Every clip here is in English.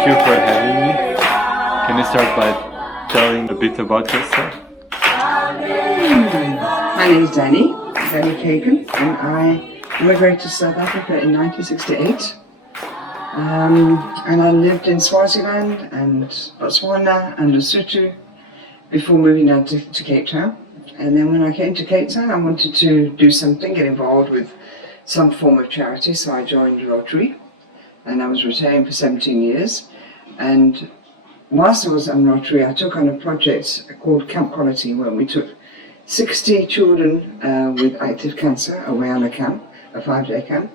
Thank you for having me. Can you start by telling a bit about yourself? My name is Dannie Kagan, and I immigrated to South Africa in 1968. And I lived in Swaziland and Botswana and Lesotho before moving out to Cape Town. And then when I came to Cape Town, I wanted to do something, get involved with some form of charity, so I joined Rotary, and I was Rotarian for 17 years. And whilst I was in Rotary, I took on a project called Camp Quality, where we took 60 children with active cancer away on a camp, a 5-day camp.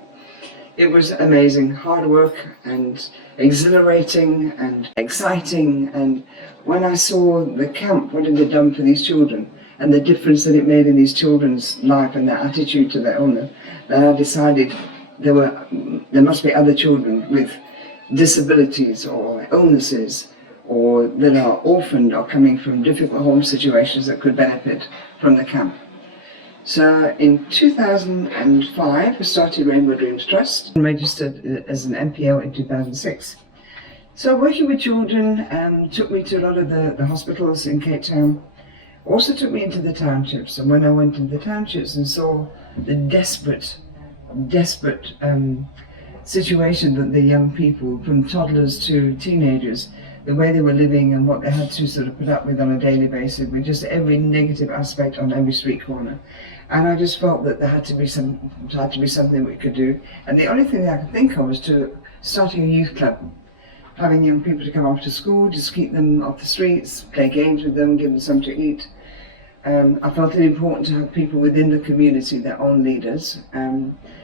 It was amazing, hard work and exhilarating and exciting. And when I saw the camp, what it had done for these children, and the difference that it made in these children's life and their attitude to their owner, that I decided there must be other children with disabilities or illnesses, or that are orphaned or coming from difficult home situations that could benefit from the camp. So in 2005, we started Rainbow Dreams Trust and registered as an MPO in 2006. So working with children took me to a lot of the hospitals in Cape Town, also took me into the townships. And when I went into the townships and saw the desperate situation that the young people, from toddlers to teenagers, the way they were living and what they had to sort of put up with on a daily basis, with just every negative aspect on every street corner. And I just felt that there had to be something we could do. And the only thing that I could think of was to starting a youth club, having young people to come after school, just keep them off the streets, play games with them, give them something to eat. I felt it important to have people within the community, their own leaders.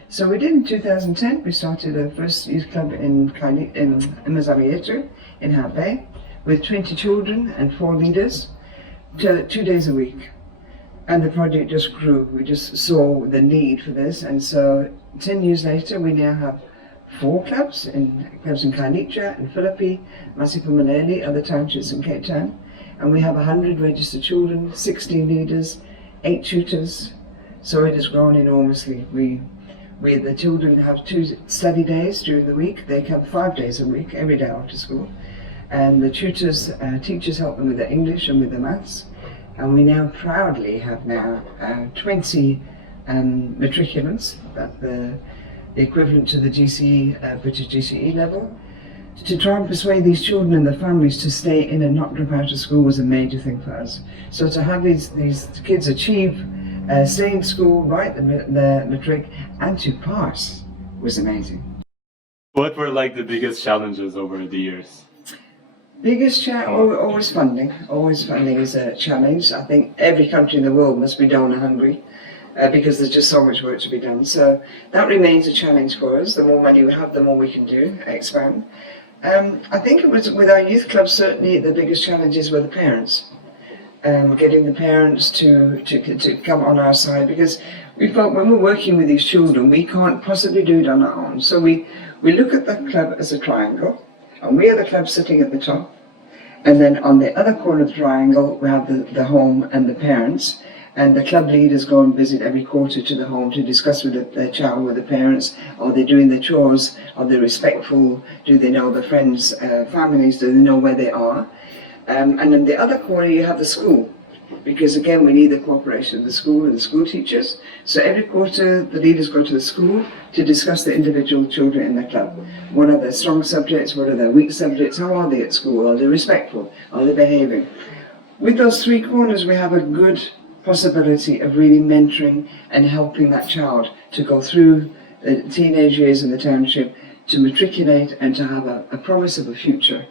So we did in 2010, we started our first youth club in Mazabietu in Hout Bay with 20 children and 4 leaders, 2 days a week. And the project just grew. We just saw the need for this, and so 10 years later we now have 4 clubs in Kainitra and Philippi, Masipumaleli, other townships in Cape Town, and we have 100 registered children, 60 leaders, 8 tutors. So it has grown enormously. The children have 2 study days during the week. They come 5 days a week, every day after school. And the teachers help them with their English and with their maths. And we now proudly have 20 matriculants, the equivalent to the GCE, British GCE level. To try and persuade these children and their families to stay in and not drop out of school was a major thing for us. So to have these kids achieve stay in school, write the matric, and to pass was amazing. What were like the biggest challenges over the years? Biggest challenge, always funding. Always funding is a challenge. I think every country in the world must be donor hungry because there's just so much work to be done. So that remains a challenge for us. The more money we have, the more we can do, expand. I think it was with our youth club, certainly the biggest challenges were the parents. Getting the parents to come on our side, because we felt when we're working with these children, we can't possibly do it on our own. So we look at the club as a triangle, and we are the club sitting at the top. And then on the other corner of the triangle, we have the home and the parents. And the club leaders go and visit every quarter to the home to discuss with their child, with the parents. Are they doing their chores? Are they respectful? Do they know their friends' families? Do they know where they are? And in the other corner you have the school, because again we need the cooperation of the school and the school teachers. So every quarter the leaders go to the school to discuss the individual children in the club. What are their strong subjects? What are their weak subjects? How are they at school? Are they respectful? Are they behaving? With those 3 corners we have a good possibility of really mentoring and helping that child to go through the teenage years in the township, to matriculate and to have a promise of a future.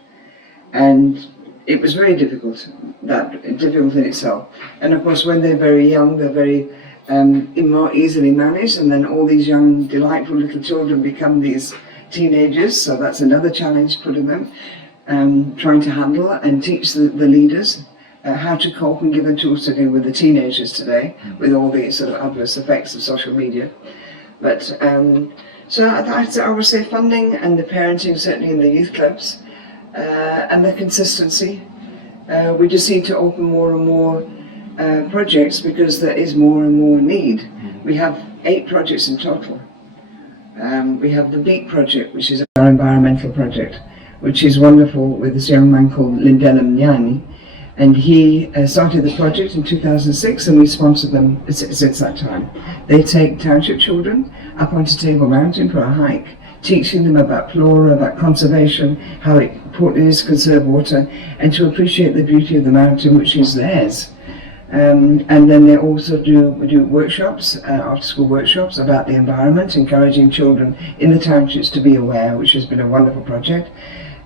And it was very difficult in itself. And of course when they're very young, they're very more easily managed, and then all these young delightful little children become these teenagers, so that's another challenge putting them, trying to handle and teach the leaders how to cope and give them tools to deal with the teenagers today, with all the sort of adverse effects of social media. But so I would say funding and the parenting, certainly in the youth clubs, and the consistency. We just need to open more and more projects because there is more and more need. We have 8 projects in total. We have the BEAT project, which is our environmental project, which is wonderful, with this young man called Lindela Mnyani. And he started the project in 2006, and we sponsored them since that time. They take township children up onto Table Mountain for a hike, teaching them about flora, about conservation, how important it is to conserve water, and to appreciate the beauty of the mountain, which is theirs. And then they also do workshops, after-school workshops about the environment, encouraging children in the townships to be aware, which has been a wonderful project,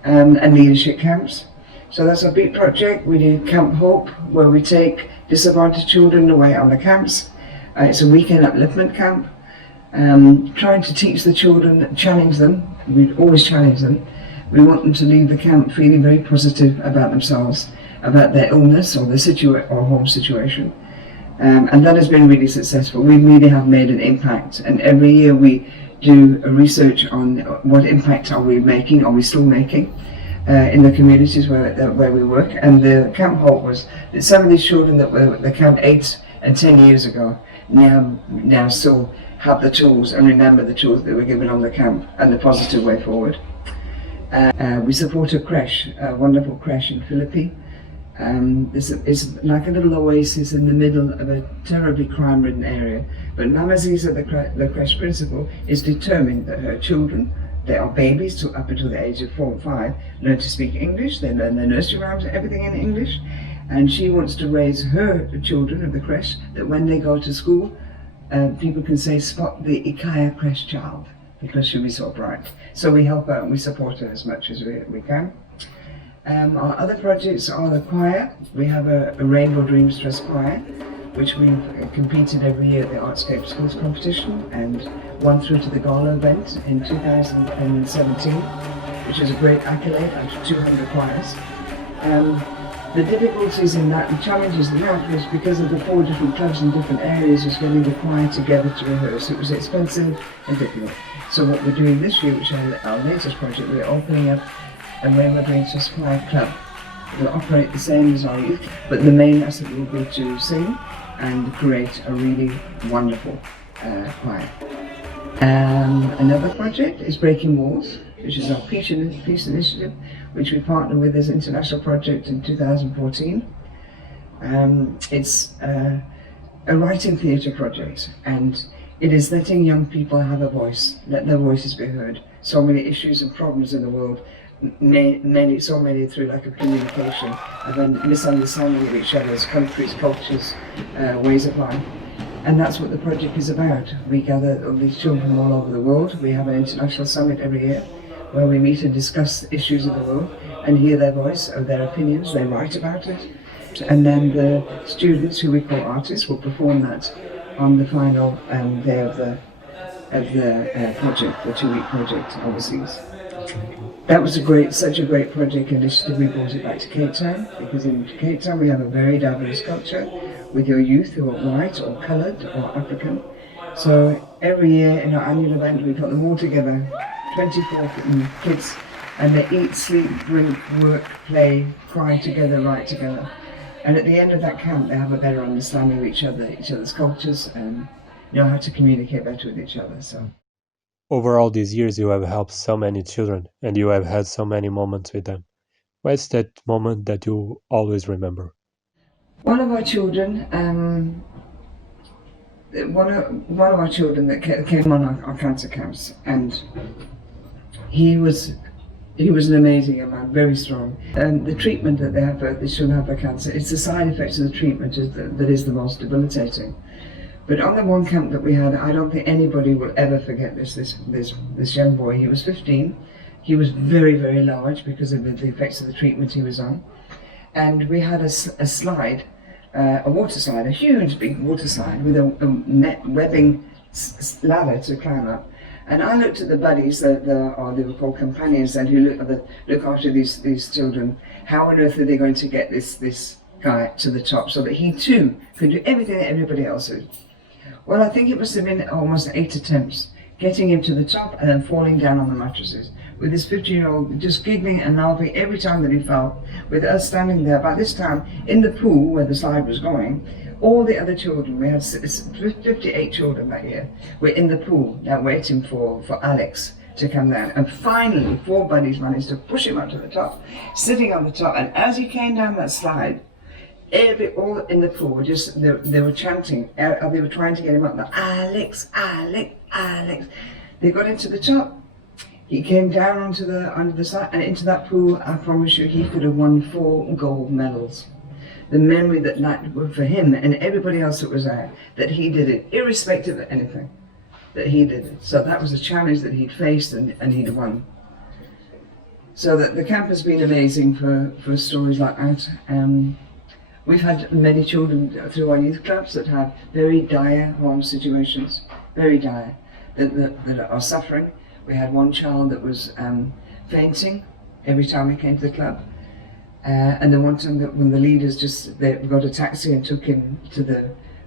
and leadership camps. So that's a big project. We do Camp Hope, where we take disadvantaged children away on the camps. It's a weekend upliftment camp, trying to teach the children, challenge them. We always challenge them. We want them to leave the camp feeling very positive about themselves, about their illness or their home situation. And that has been really successful. We really have made an impact, and every year we do a research on what impact are we making, are we still making in the communities where we work. And the Camp Hope was that some of these children that were at the camp 8 and 10 years ago now still have the tools and remember the tools that were given on the camp and the positive way forward. We support a creche, a wonderful creche in Philippi. It's like a little oasis in the middle of a terribly crime-ridden area. But Mama Ziza, the creche principal, is determined that her children, they are babies up until the age of 4 or 5, learn to speak English, they learn their nursery rhymes, everything in English. And she wants to raise her children of the creche that when they go to school, people can say, spot the Ikaya creche child, because she'll be so bright. So we help her and we support her as much as we can. Our other projects are the choir. We have a Rainbow Dreams Trust choir, which we've competed every year at the Artscape Schools competition and won through to the gala event in 2017, which is a great accolade out of 200 choirs. The difficulties in that, the challenges in that was because of the 4 different clubs in different areas, was getting the choir together to rehearse. It was expensive and difficult. So what we're doing this year, which is our latest project, we're opening up a Rainbow Dreams Trust choir club. It'll operate the same as our youth, but the main asset will be to sing and create a really wonderful choir. Another project is Breaking Walls, which is our peace initiative, which we partnered with as an international project in 2014. It's a writing theatre project, and it is letting young people have a voice, let their voices be heard. So many issues and problems in the world, so many through lack of communication, and then misunderstanding of each other's countries, cultures, ways of life. And that's what the project is about. We gather all these children from all over the world. We have an international summit every year where we meet and discuss issues of the world and hear their voice or their opinions. They write about it. And then the students, who we call artists, will perform that on the final day of the project, the 2-week project overseas. That was such a great project initiative. We brought it back to Cape Town, because in Cape Town we have a very diverse culture with your youth who are white or coloured or African. So every year in our annual event we put them all together, 24 kids, and they eat, sleep, drink, work, play, cry together, write together. And at the end of that camp they have a better understanding of each other's cultures, and know how to communicate better with each other. So. Over all these years, you have helped so many children, and you have had so many moments with them. What's that moment that you always remember? One of our children, one of our children that came on our cancer camps, and he was an amazing young man, very strong. The treatment that they should have for cancer, it's the side effects of the treatment that is the most debilitating. But on the one camp that we had, I don't think anybody will ever forget this young boy. He was 15. He was very, very large because of the effects of the treatment he was on. And we had a slide, a water slide, a huge big water slide with a net webbing ladder to climb up. And I looked at the buddies, they were called companions, and who look after these children. How on earth are they going to get this guy to the top so that he too could do everything that everybody else did? Well, I think it must have been almost 8 attempts, getting him to the top and then falling down on the mattresses, with this 15-year-old just giggling and laughing every time that he fell, with us standing there. By this time, in the pool where the slide was going, all the other children, we had 58 children that year, were in the pool now waiting for Alex to come down. And finally, 4 buddies managed to push him up to the top, sitting on the top. And as he came down that slide, all in the pool just they were chanting. They were trying to get him up. Alex, Alex, Alex. They got into the top. He came down onto the side and into that pool. I promise you, he could have won 4 gold medals. The memory that night for him and everybody else that was there, that he did it, irrespective of anything, that he did it. So that was a challenge that he'd faced and he'd won. So the camp has been amazing for stories like that. We've had many children through our youth clubs that have very dire home situations, very dire, that are suffering. We had one child that was fainting every time he came to the club. And then one time that when the leaders they got a taxi and took him to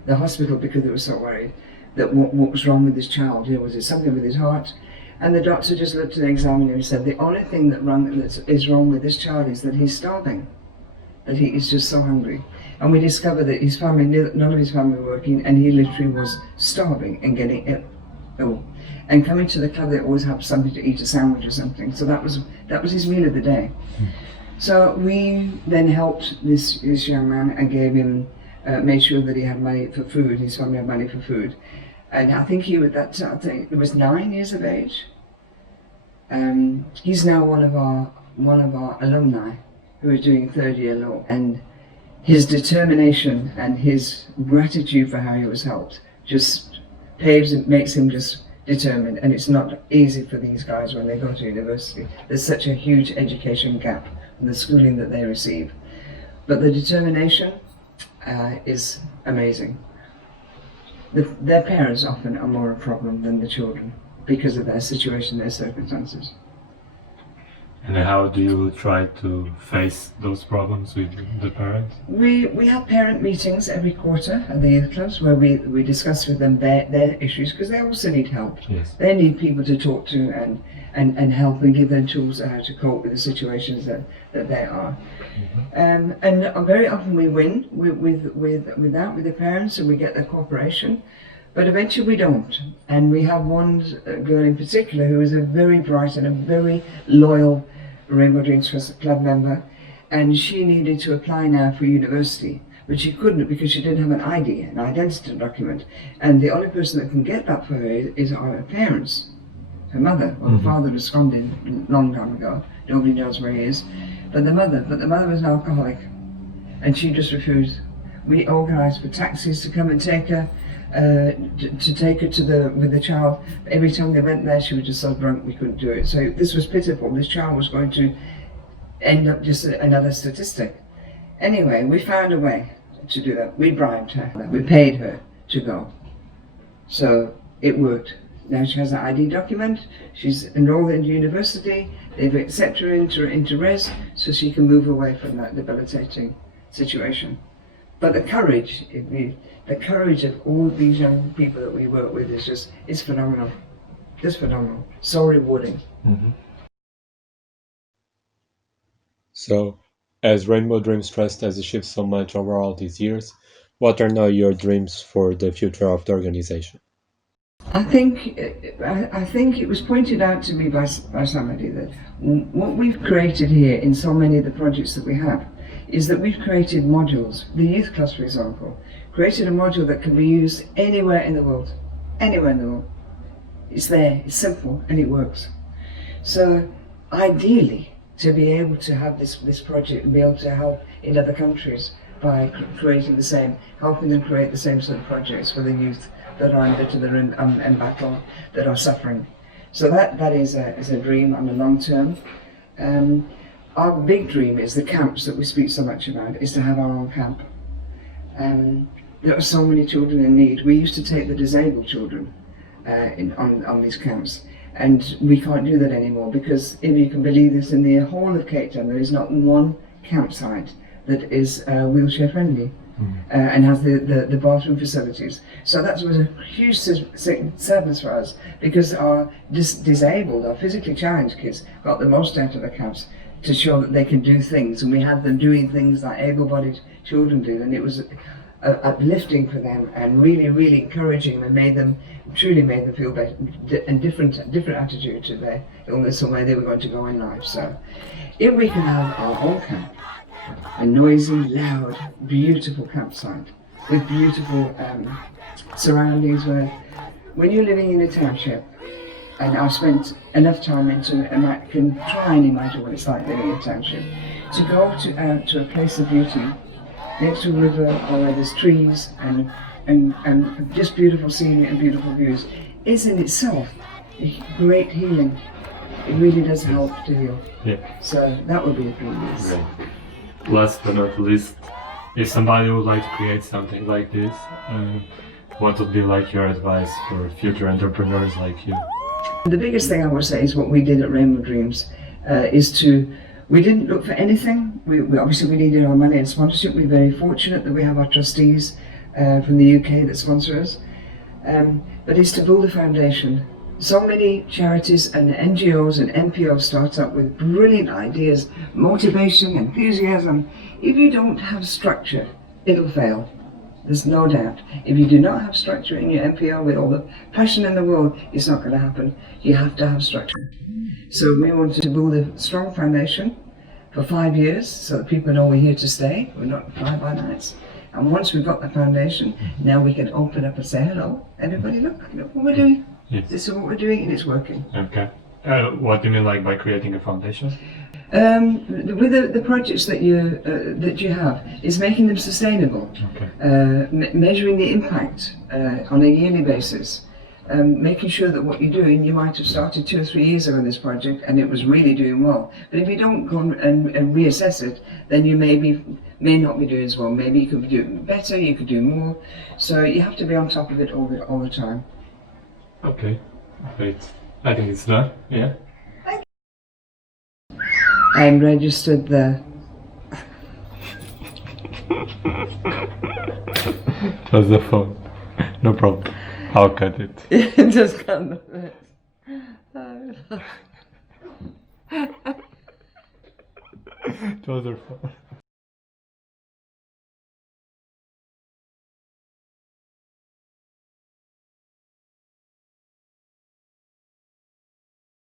the hospital because they were so worried that what was wrong with this child, was it something with his heart? And the doctor just looked at the examiner and said, the only thing that is wrong with this child is that he's starving, that he is just so hungry. And we discovered that his family, none of his family were working, and he literally was starving and getting ill. And coming to the club, they always have something to eat, a sandwich or something. So that was his meal of the day. So we then helped this young man and gave him, made sure that he had money for food, his family had money for food. And I think he was 9 years of age. He's now one of our alumni who is doing 3rd year law. And his determination and his gratitude for how he was helped just makes him just determined. And it's not easy for these guys when they go to university. There's such a huge education gap in the schooling that they receive. But the determination is amazing. Their parents often are more a problem than the children because of their situation, their circumstances. And how do you try to face those problems with the parents? We have parent meetings every quarter at the youth clubs where we discuss with them their issues, because they also need help. Yes. They need people to talk to and help and give them tools how to cope with the situations that they are. Mm-hmm. And very often we win with the parents and we get their cooperation, but eventually we don't. And we have one girl in particular who is a very bright and a very loyal Rainbow Dreams Trust Club member, and she needed to apply now for university, but she couldn't because she didn't have an ID, an identity document, and the only person that can get that for her is our parents. Her mother. Well, the father absconded a long time ago. Nobody knows where he is. But the mother was an alcoholic, and she just refused. We organised for taxis to come and take her, to take her with the child. Every time they went there, she was just so drunk we couldn't do it. So this was pitiful. This child was going to end up just another statistic. Anyway, we found a way to do that. We bribed her. We paid her to go. So it worked. Now she has an ID document, she's enrolled in university, they've accepted her into res, so she can move away from that debilitating situation. But the courage of all these young people that we work with is phenomenal. Just phenomenal. So rewarding. Mm-hmm. So, as Rainbow Dreams Trust has achieved so much over all these years, what are now your dreams for the future of the organization? I think it was pointed out to me by somebody that what we've created here in so many of the projects that we have is that we've created modules. The youth class, for example, created a module that can be used anywhere in the world. Anywhere in the world. It's there, it's simple, and it works. So ideally, to be able to have this project and be able to help in other countries by creating helping them create the same sort of projects for the youth that are in battle, that are suffering. So that is a dream on the long term. Our big dream is the camps that we speak so much about, is to have our own camp. There are so many children in need. We used to take the disabled children on these camps, and we can't do that anymore because, if you can believe this, in the whole of Cape Town there is not one campsite that is wheelchair friendly. And has the bathroom facilities. So that was a huge service for us, because our disabled, our physically challenged kids got the most out of the camps to show that they can do things, and we had them doing things like able-bodied children do, and it was uplifting for them and really encouraging them and truly made them feel better and different attitude to their illness or where they were going to go in life. So if we can have our own camp, a noisy, loud, beautiful campsite with beautiful surroundings where when you're living in a township, and I've spent enough time and I can try and imagine what it's like living in a township, to go to a place of beauty next to a river or where there's trees and just beautiful scenery and beautiful views is in itself a great healing. It really does help to heal. Yeah. So that would be a dream, yes. Right. Last but not least, if somebody would like to create something like this, what would be like your advice for future entrepreneurs like you? The biggest thing I would say is what we did at Rainbow Dreams we didn't look for anything. We obviously we needed our money and sponsorship. We're very fortunate that we have our trustees from the UK that sponsor us. But it's to build a foundation. So many charities and NGOs and NPOs start up with brilliant ideas, motivation, enthusiasm. If you don't have structure, it'll fail. There's no doubt. If you do not have structure in your NPO with all the passion in the world, it's not going to happen. You have to have structure. So we wanted to build a strong foundation for 5 years so that people know we're here to stay. We're not fly-by-nights. And once we've got the foundation, now we can open up and say, hello, everybody, look what we're doing. Yes. This is what we're doing and it's working. Okay. What do you mean like by creating a foundation? With the projects that you have, is making them sustainable, Okay. Measuring the impact on a yearly basis, making sure that what you're doing, you might have started 2 or 3 years ago this project and it was really doing well. But if you don't go and reassess it, then you may not be doing as well. Maybe you could be doing better, you could do more. So you have to be on top of it all the time. Okay. Great. I think it's done. Yeah. I'm registered there. Just the phone. No problem. I'll cut it. Just cut the bit. Just the phone.